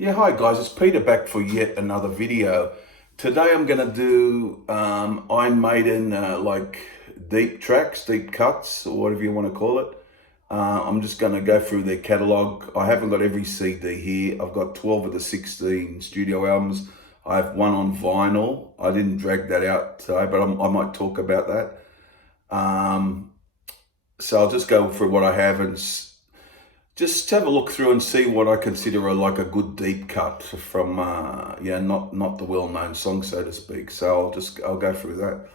Yeah, hi guys, it's Peter back for yet another video. Today I'm going to do Iron Maiden like deep tracks, deep cuts, or whatever you want to call it. I'm just going to go through their catalogue. I haven't got every CD here. I've got 12 of the 16 studio albums. I have one on vinyl. I didn't drag that out today, but I might talk about that. So I'll just go through what I have and just have a look through and see what I consider like a good deep cut from not the well-known song, so to speak. So I'll go through that.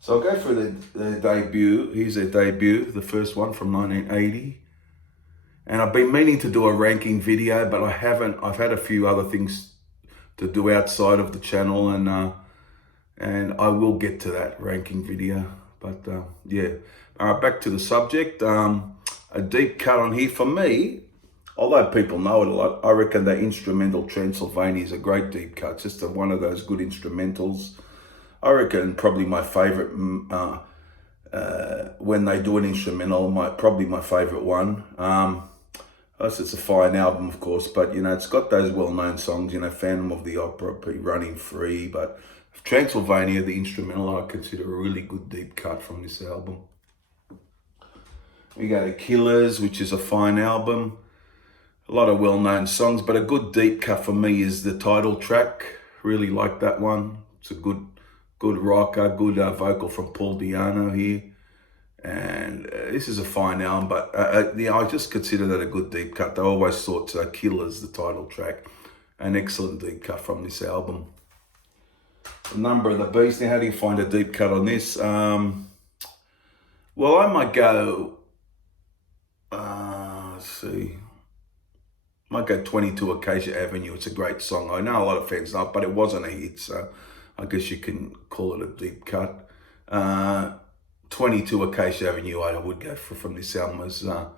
So I'll go through their debut. Here's their debut, the first one from 1980. And I've been meaning to do a ranking video, but I haven't. I've had a few other things to do outside of the channel, and I will get to that ranking video. But yeah, back to the subject. A deep cut on here for me, although people know it a lot, I reckon the instrumental Transylvania is a great deep cut. It's just one of those good instrumentals. I reckon probably my favorite when they do an instrumental, probably my favorite one. It's a fine album, of course, but it's got those well-known songs. Phantom of the Opera, Running Free, but Transylvania, the instrumental, I consider a really good deep cut from this album. We go to Killers, which is a fine album. A lot of well-known songs, but a good deep cut for me is the title track. Really like that one. It's a good rocker, good vocal from Paul Di'Anno here. And this is a fine album, but I just consider that a good deep cut. I always thought Killers, the title track, an excellent deep cut from this album. The Number of the Beast. Now, how do you find a deep cut on this? Well, I might go... let's see. Might go 22 Acacia Avenue. It's a great song. I know a lot of fans know it, but it wasn't a hit, so I guess you can call it a deep cut. 22 Acacia Avenue, I would go from this album as a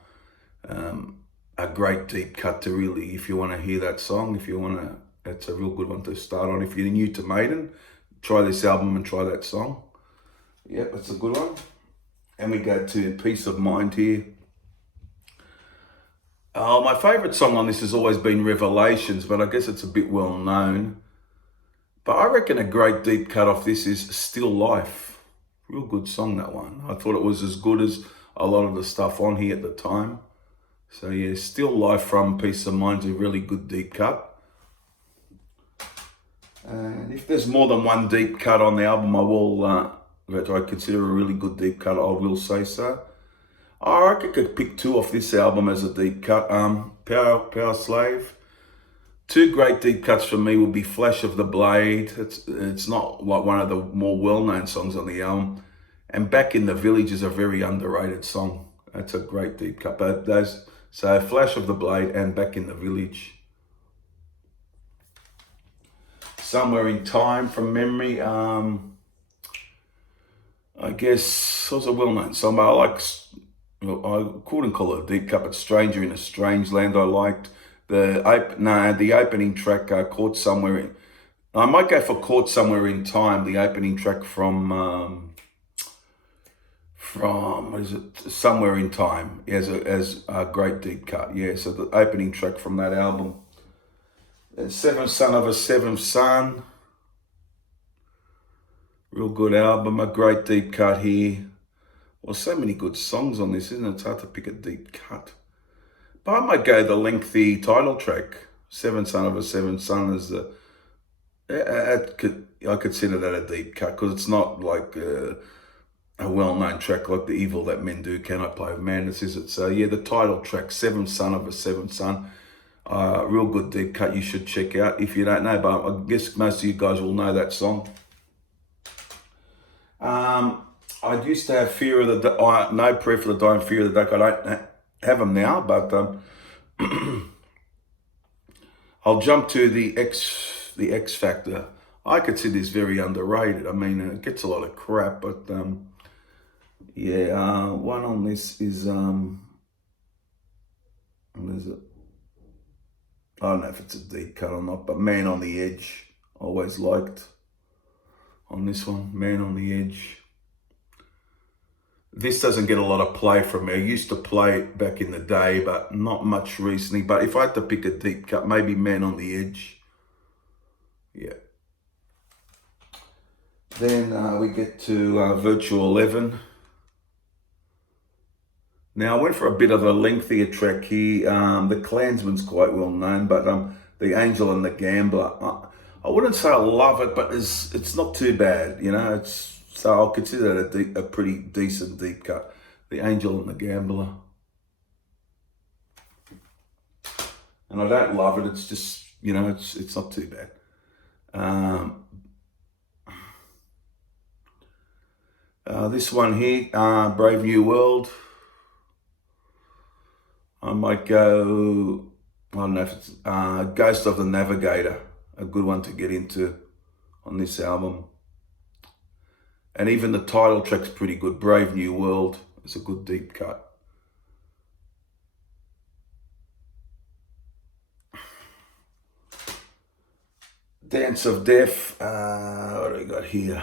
great deep cut to really, if you want to hear that song, it's a real good one to start on. If you're new to Maiden, try this album and try that song. Yep, that's a good one. And we go to Peace of Mind here. My favourite song on this has always been Revelations, but I guess it's a bit well known. But I reckon a great deep cut off this is Still Life. Real good song, that one. I thought it was as good as a lot of the stuff on here at the time. So yeah, Still Life from Peace of Mind is a really good deep cut. And if there's more than one deep cut on the album, that I consider a really good deep cut, I will say so. I reckon I could pick two off this album as a deep cut. Powerslave. Two great deep cuts for me would be Flash of the Blade. It's not like one of the more well-known songs on the album. And Back in the Village is a very underrated song. That's a great deep cut. But so Flash of the Blade and Back in the Village. Somewhere in Time from memory. I guess it was a well-known song, but I couldn't call it a deep cut, but Stranger in a Strange Land I liked. The opening track, Caught Somewhere in... I might go for Caught Somewhere in Time, the opening track from what is it? Somewhere in Time, as a great deep cut. Yeah, so the opening track from that album. Seventh Son of a Seventh Son. Real good album, a great deep cut here. Well, so many good songs on this, isn't it? It's hard to pick a deep cut. But I might go the lengthy title track, Seventh Son of a Seventh Son, as I consider that a deep cut, because it's not like a well-known track like The Evil That Men Do Cannot Play with Madness, is it? So yeah, the title track, Seventh Son of a Seventh Son, real good deep cut you should check out if you don't know, but I guess most of you guys will know that song. I used to have Fear of the No Prayer for the Dying, Fear of the Dark. I don't have them now, but I'll jump to the X Factor. I consider this very underrated. I mean, it gets a lot of crap, but yeah, one on this is what is it? I don't know if it's a deep cut or not, but Man on the Edge, always liked on this one, Man on the Edge. This doesn't get a lot of play from me. I used to play it back in the day, but not much recently. But if I had to pick a deep cut, maybe Man on the Edge. Yeah. Then we get to Virtual 11. Now I went for a bit of a lengthier track here. The Klansman's quite well known, but The Angel and the Gambler. I wouldn't say I love it, but it's not too bad, you know. So I'll consider it a pretty decent deep cut. The Angel and the Gambler. And I don't love it. It's just, you know, it's not too bad. This one here, Brave New World. I might go, I don't know if it's Ghost of the Navigator, a good one to get into on this album. And even the title track's pretty good. Brave New World is a good deep cut. Dance of Death, what do we got here?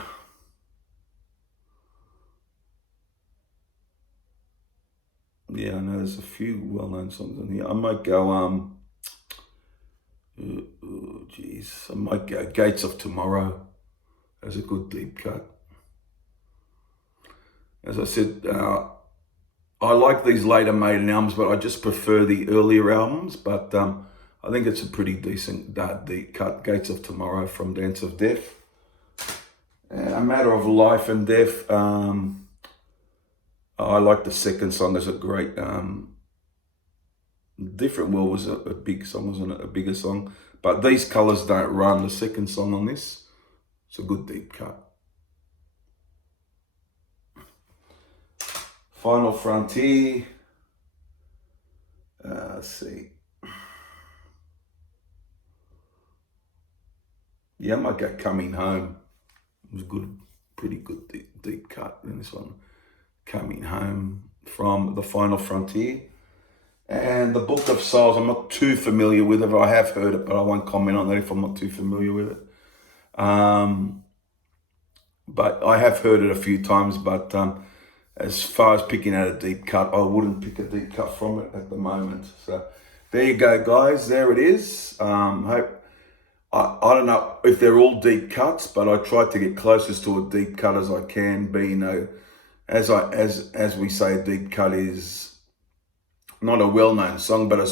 Yeah, I know there's a few well-known songs in here. I might go, I might go Gates of Tomorrow as a good deep cut. As I said, I like these later Maiden albums, but I just prefer the earlier albums. But I think it's a pretty decent deep cut. Gates of Tomorrow from Dance of Death. A Matter of Life and Death. I like the second song as a great, Different World was a big song, wasn't it? A bigger song. But These Colors Don't Run, the second song on this, it's a good deep cut. Final Frontier. Let's see. Yeah, I might go Coming Home. It was a good, pretty good deep cut in this one. Coming Home from the Final Frontier. And the Book of Souls, I'm not too familiar with it. I have heard it, but I won't comment on that if I'm not too familiar with it. But I have heard it a few times, but as far as picking out a deep cut, I wouldn't pick a deep cut from it at the moment. So there you go, guys. There it is. I don't know if they're all deep cuts, but I tried to get closest to a deep cut as I can, being as we say, a deep cut is not a well-known song, but a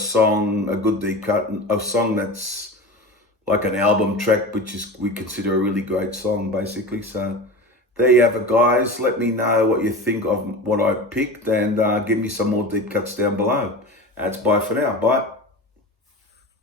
good deep cut, a song that's like an album track, which is we consider a really great song, basically. So there you have it, guys. Let me know what you think of what I picked, and give me some more deep cuts down below. That's bye for now. Bye.